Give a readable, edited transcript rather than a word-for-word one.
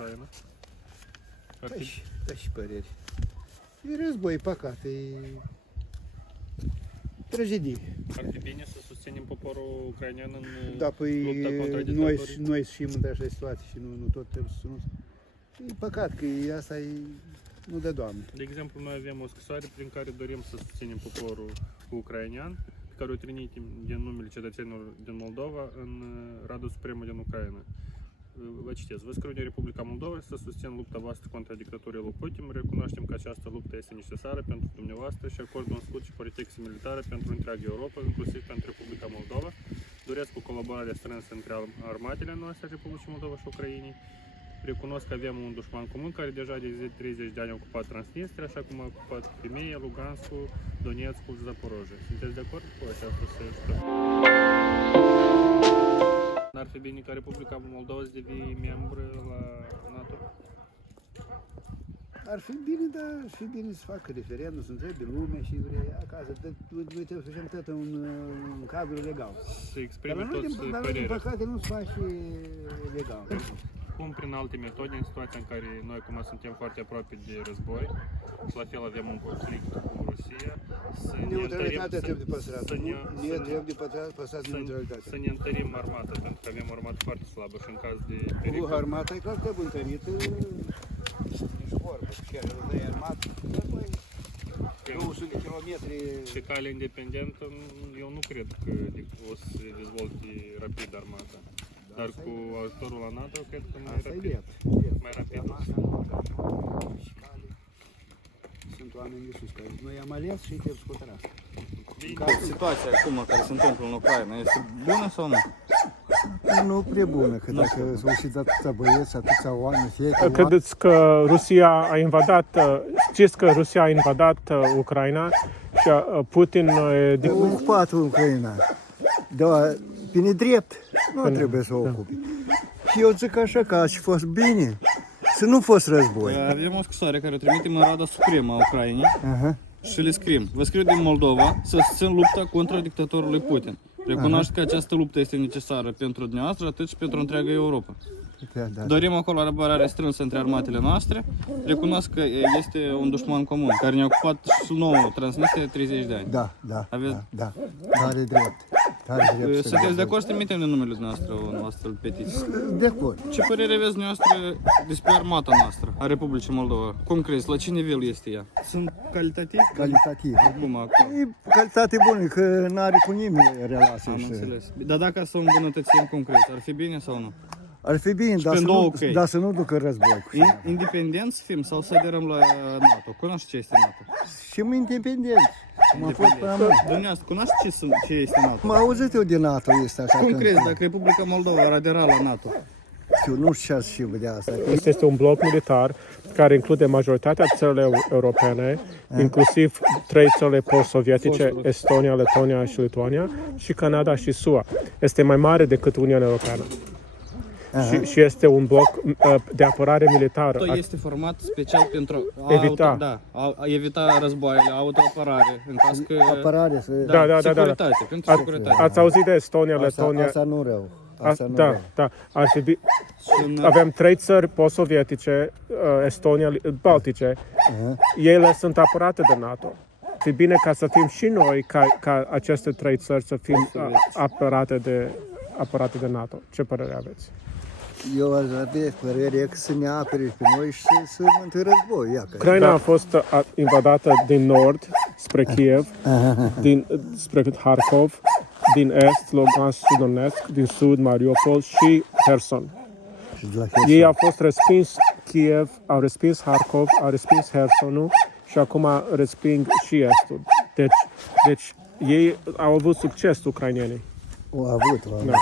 Ucraina? Da și păreri. E război, păcat, e tragedie. Ar fi bine să susținem poporul ucrainean în Da, păi lupta contra dictatorii? noi știm într-așa situație și nu tot trebuie să e păcat că asta e, nu de Doamne. De exemplu, noi avem o scrisoare prin care dorim să susținem poporul ucrainean, pe care o trimitem din numele cetățenilor din Moldova în Rada Supremă din Ucraina. Vă citesc. Vă scriu din Republica Moldova să susțin lupta voastră contra dictaturii lui Putin. Recunoaștem că această luptă este necesară pentru dumneavoastră și acordă un scut și protecție militară pentru întreaga Europa, inclusiv pentru Republica Moldova. Doresc o colaborare strânsă între armatele noastre, Republicii Moldova și Ucrainei. Recunosc că avem un dușman comun care deja de 30 de ani a ocupat Transnistria, așa cum a ocupat Crimea, Luganskul, Donetskul și Zaporojie. Sunteți de acord cu această să N-ar fi bine ca Republica Moldova să devii membră la NATO? Ar fi bine, dar ar fi bine să facă referendum, să întrebe lumea și vrei acasă. Noi trebuie să facem tot un cadru legal. Să exprime Dar toți din părerea. păcate nu se face legal. Cum prin alte metode, în situația în care noi acum suntem foarte aproape de război și la fel avem un conflict cu Rusia, Neutralitatea trebuie păstrată. Nu trebuie păstrată să neutralitatea. ne întărim armata, pentru că avem o armată foarte slabă și în caz de pericol. Cu armata e clar că trebuie întărită. Nici vorbă, și are armată. 200 de kilometri. Și calea independentă, eu nu cred că o să se dezvolte rapid armata. Dar cu ajutorul la NATO, cred că mai rapid. Mai rapid. Sunt oameni de sus, care noi am ales și trebuie să hotărască. Situația acum care se întâmplă în Ucraina este bună sau nu? Nu prea bună, că dacă s-au ucid atâția băieți, atâția oameni, fiecare Credeți că Rusia a invadat, știți că Rusia a invadat Ucraina și Putin oameni ocupat Ucraina. Dar, pe nedrept, nu trebuie să o ocupe. Și eu zic așa că aș fi fost bine să nu fost război. Avem o scrisoare care o trimitem în Rada Supremă a Ucrainei și le scriem. Vă scriu din Moldova să susțin lupta contra dictatorului Putin. Recunoaște că această luptă este necesară pentru dumneavoastră, atât și pentru întreaga Europa. Da. Dorim o colaborare strânsă între armatele noastre. Recunosc că este un dușman comun care ne-a ocupat și nouă Transnistria de 30 de ani. Da. Tare drept. Sunteți de acord să trimitem de numele dumneavoastră o astfel petiție? De acord. Ce părere aveți dumneavoastră despre armata noastră a Republicii Moldova? Cum crezi? La ce nivel este ea? Sunt calitativ? Calitativ. Acum. E calitate bună, că n-are cu nimeni relații. Am înțeles. Dar dacă să o îmbunătățim concret, ar fi bine sau nu? Ar fi bine, dar să nu ducă război. Independent să fim sau să aderăm la NATO? Cunoaște ce este NATO? Și mai independenți. Am fost până acum. Dumneavoastră, cunoaște ce este NATO? M-am auzit eu de NATO este așa. Cum crezi dacă Republica Moldova ar adera la NATO? Eu nu știu ce știu de asta. este un bloc militar care include majoritatea țărilor europene, inclusiv 3 țări post-sovietice, Estonia, Letonia și Lituania, și Canada și SUA. Este mai mare decât Uniunea Europeană. Și este un bloc de apărare militară. Este format special pentru a evita războaiele, autoapărare, în caz că... Apărare, securitate, pentru securitate. Ați auzit de Estonia, Letonia? Asta nu rău. Da. Avem 3 țări post-sovietice, Estonia, Baltice. Ele sunt apărate de NATO. E bine ca să fim și noi, ca aceste 3 țări să fim apărate de NATO. Ce părere aveți? Eu aș avea părerea că să ne apere pe noi și să mântă război. Ucraina a fost invadată din nord spre Kiev, spre Harkov, din est Lugansk și Donetsk, din sud Mariupol și Kherson. Ei au fost respins Kiev, au respins Harkov, au respins Khersonul și acum resping și estul. Deci ei au avut succes ucrainenii. Au avut.